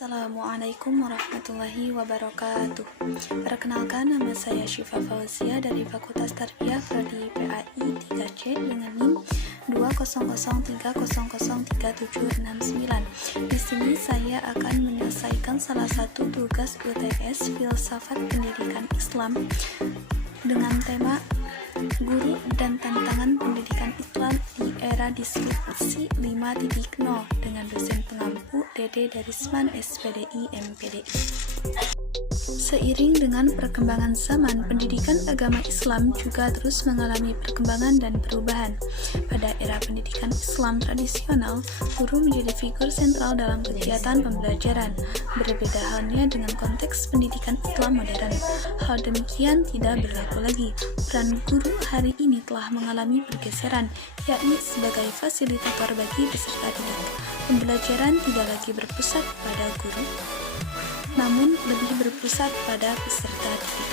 Assalamualaikum warahmatullahi wabarakatuh. Perkenalkan, nama saya Syifa Fauzia dari Fakultas Tarbiyah Prodi PAI 3C dengan NIM 200300379. Di sini saya akan menyelesaikan salah satu tugas UTS Filsafat Pendidikan Islam dengan tema Guru dan Tantangan Pendidikan Islam di Era Disrupsi 5.0 dengan dosen pengampu Dede Darisman SPDI MPDI. Seiring dengan perkembangan zaman, pendidikan agama Islam juga terus mengalami perkembangan dan perubahan. Pada era pendidikan Islam tradisional, guru menjadi figur sentral dalam kegiatan pembelajaran. Berbeda halnya dengan konteks pendidikan Islam modern. Hal demikian tidak berlaku lagi. Peran guru hari ini telah mengalami pergeseran, yakni sebagai fasilitator bagi peserta didik. Pembelajaran tidak lagi berpusat pada guru, namun lebih berpusat pada peserta didik.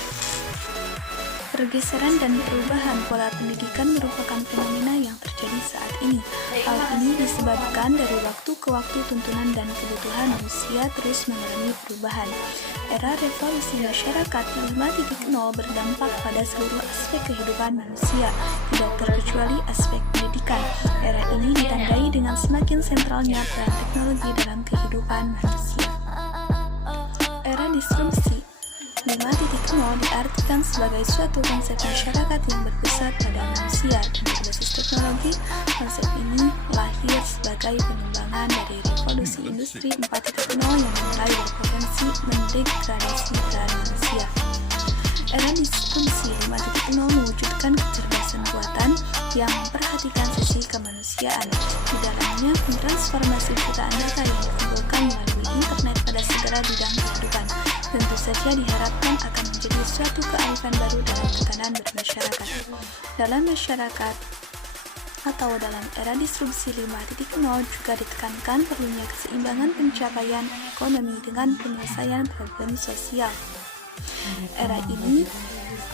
Pergeseran dan perubahan pola pendidikan merupakan fenomena yang terjadi saat ini. Hal ini disebabkan dari waktu ke waktu tuntunan dan kebutuhan manusia terus mengalami perubahan. Era revolusi masyarakat 5.0 berdampak pada seluruh aspek kehidupan manusia, tidak terkecuali aspek pendidikan. Era ini ditandai dengan semakin sentralnya peran teknologi dalam kehidupan manusia. Era disrupsi 5.0 diartikan sebagai suatu konsep masyarakat yang berpusat pada manusia dan berbasis teknologi. Konsep ini lahir sebagai pengembangan dari revolusi industri 4.0 yang mulai berpotensi mendegradasi peran manusia. Era disrupsi 5.0 mewujudkan kecerdasan buatan yang memperhatikan sisi kemanusiaan. Di dalamnya, mentransformasi jutaan data yang dikumpulkan melalui internet pada segala bidang kehidupan. Tentu saja diharapkan akan menjadi suatu kearifan baru dalam tatanan bermasyarakat. Dalam masyarakat atau dalam era disrupsi 5.0 juga ditekankan perlunya keseimbangan pencapaian ekonomi dengan penyelesaian problem sosial. Era ini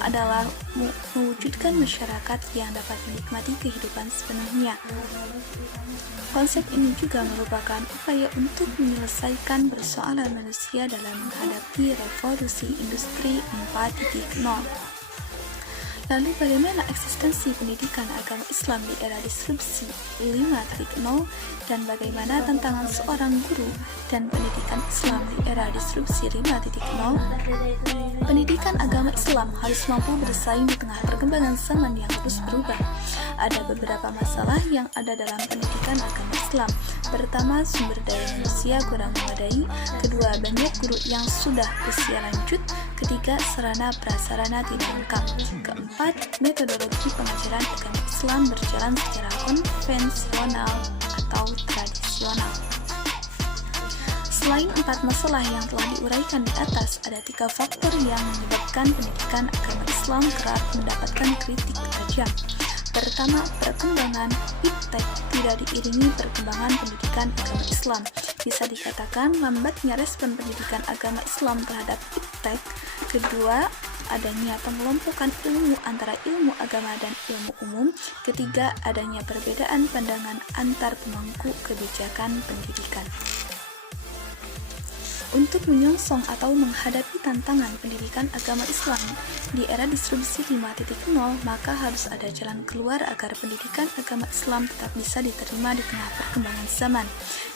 adalah mewujudkan masyarakat yang dapat menikmati kehidupan sepenuhnya. Konsep ini juga merupakan upaya untuk menyelesaikan persoalan manusia dalam menghadapi revolusi industri 4.0. Lalu bagaimana eksistensi pendidikan agama Islam di era disrupsi 5.0 dan bagaimana tantangan seorang guru dan pendidikan Islam di era disrupsi 5.0? Pendidikan agama Islam harus mampu bersaing di tengah perkembangan zaman yang terus berubah. Ada beberapa masalah yang ada dalam pendidikan agama Islam. Pertama, sumber daya manusia kurang memadai. Kedua, banyak guru yang sudah usia lanjut. Ketiga, sarana prasarana tidak lengkap. Keempat, metodologi pengajaran agama Islam berjalan secara konvensional atau tradisional. Selain 4 masalah yang telah diuraikan di atas, ada 3 faktor yang menyebabkan pendidikan agama Islam kerap mendapatkan kritik tajam. Pertama, perkembangan iptek tidak diiringi perkembangan pendidikan agama Islam. Bisa dikatakan lambatnya respon pendidikan agama Islam terhadap iptek. Kedua, adanya pengelompokan ilmu antara ilmu agama dan ilmu umum. Ketiga, adanya perbedaan pandangan antar pemangku kebijakan pendidikan. Untuk menyongsong atau menghadapi tantangan pendidikan agama Islam di era disrupsi 5.0, maka harus ada jalan keluar agar pendidikan agama Islam tetap bisa diterima di tengah perkembangan zaman.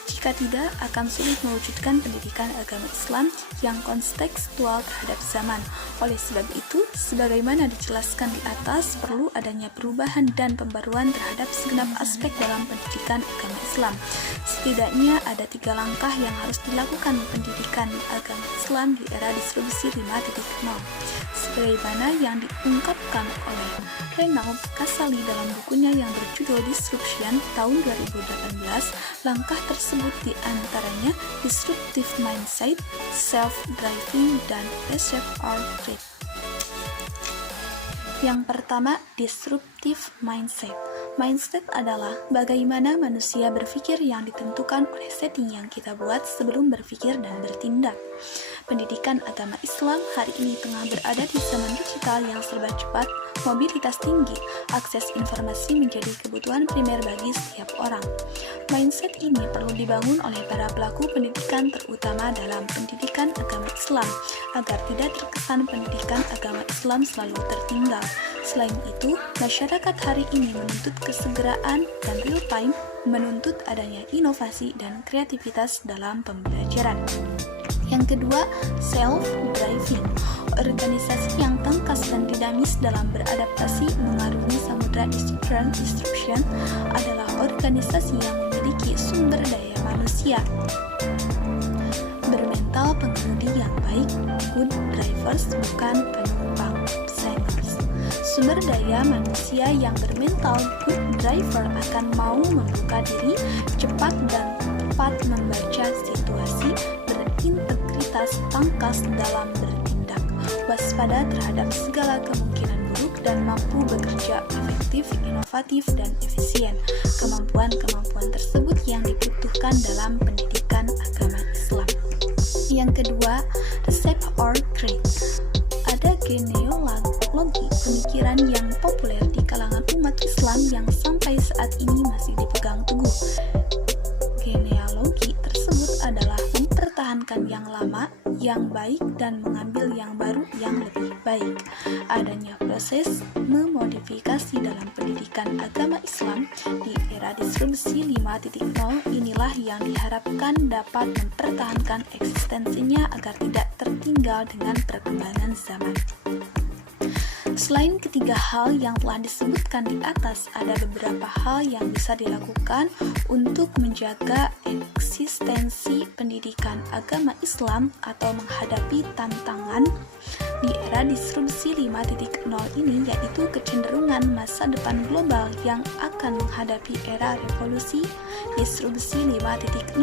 Jika tidak, akan sulit mewujudkan pendidikan agama Islam yang kontekstual terhadap zaman. Oleh sebab itu, sebagaimana dijelaskan di atas, perlu adanya perubahan dan pembaruan terhadap segenap aspek dalam pendidikan agama Islam. Setidaknya ada 3 langkah yang harus dilakukan pendidikan agama Islam di era disrupsi 5.0. Sebagaimana yang diungkapkan oleh Renaud Kasali dalam bukunya yang berjudul Disruption tahun 2018, langkah tersebut diantaranya disruptive mindset, self-driving, dan SFR trait. Yang pertama, disruptive mindset. Mindset adalah bagaimana manusia berpikir yang ditentukan oleh setting yang kita buat sebelum berpikir dan bertindak. Pendidikan agama Islam hari ini tengah berada di zaman digital yang serba cepat. mobilitas tinggi, akses informasi menjadi kebutuhan primer bagi setiap orang. Mindset ini perlu dibangun oleh para pelaku pendidikan terutama dalam pendidikan agama Islam, agar tidak terkesan pendidikan agama Islam selalu tertinggal. Selain itu, masyarakat hari ini menuntut kesegeraan dan real time, menuntut adanya inovasi dan kreativitas dalam pembelajaran. Yang kedua, self-driving. Organisasi yang tangkas dan dinamis dalam beradaptasi mengarungi samudra disruption adalah organisasi yang memiliki sumber daya manusia bermental pengemudi yang baik, good drivers, bukan penumpang singers. Sumber daya manusia yang bermental good driver akan mau membuka diri, cepat dan tepat membaca situasi, berintegritas, tangkas dalam bertindak, waspada terhadap segala kemungkinan buruk dan mampu bekerja efektif, inovatif, dan efisien. Kemampuan-kemampuan tersebut yang dibutuhkan dalam pendidikan agama Islam. Yang kedua, accept or create. Ada genealogi pemikiran yang populer di kalangan umat Islam yang sampai saat ini masih dipegang teguh. Genealogi tersebut adalah mempertahankan yang lama, yang baik, dan mengambil yang baru yang lebih baik. Adanya proses memodifikasi dalam pendidikan agama Islam di era disrupsi 5.0 inilah yang diharapkan dapat mempertahankan eksistensinya agar tidak tertinggal dengan perkembangan zaman. Selain ketiga hal yang telah disebutkan di atas, ada beberapa hal yang bisa dilakukan untuk menjaga eksistensi pendidikan agama Islam atau menghadapi tantangan di era disrupsi 5.0 ini, yaitu kecenderungan masa depan global yang akan menghadapi era revolusi disrupsi 5.0.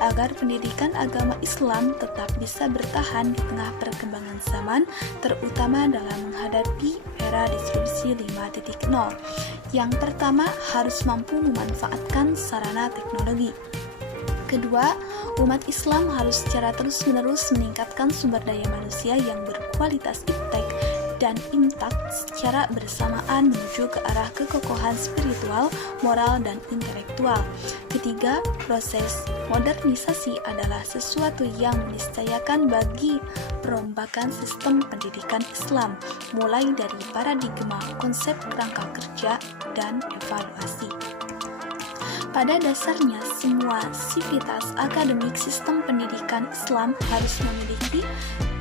Agar pendidikan agama Islam tetap bisa bertahan di tengah perkembangan zaman, terutama dalam menghadapi era disrupsi 5.0. Yang pertama, harus mampu memanfaatkan sarana teknologi. Kedua, umat Islam harus secara terus-menerus meningkatkan sumber daya manusia yang berkualitas iptek dan imtak secara bersamaan menuju ke arah kekokohan spiritual, moral, dan intelektual. Ketiga, proses modernisasi adalah sesuatu yang meniscayakan bagi perombakan sistem pendidikan Islam, mulai dari paradigma, konsep kerangka kerja, dan evaluasi. Pada dasarnya, semua sivitas akademik sistem pendidikan Islam harus memiliki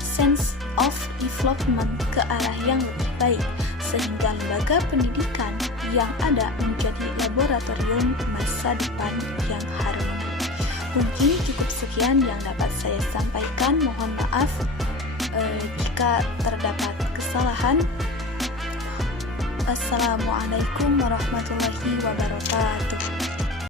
sense of development ke arah yang lebih baik, sehingga lembaga pendidikan yang ada menjadi laboratorium masa depan yang harmoni. Mungkin cukup sekian yang dapat saya sampaikan. Mohon maaf jika terdapat kesalahan. Assalamualaikum warahmatullahi wabarakatuh.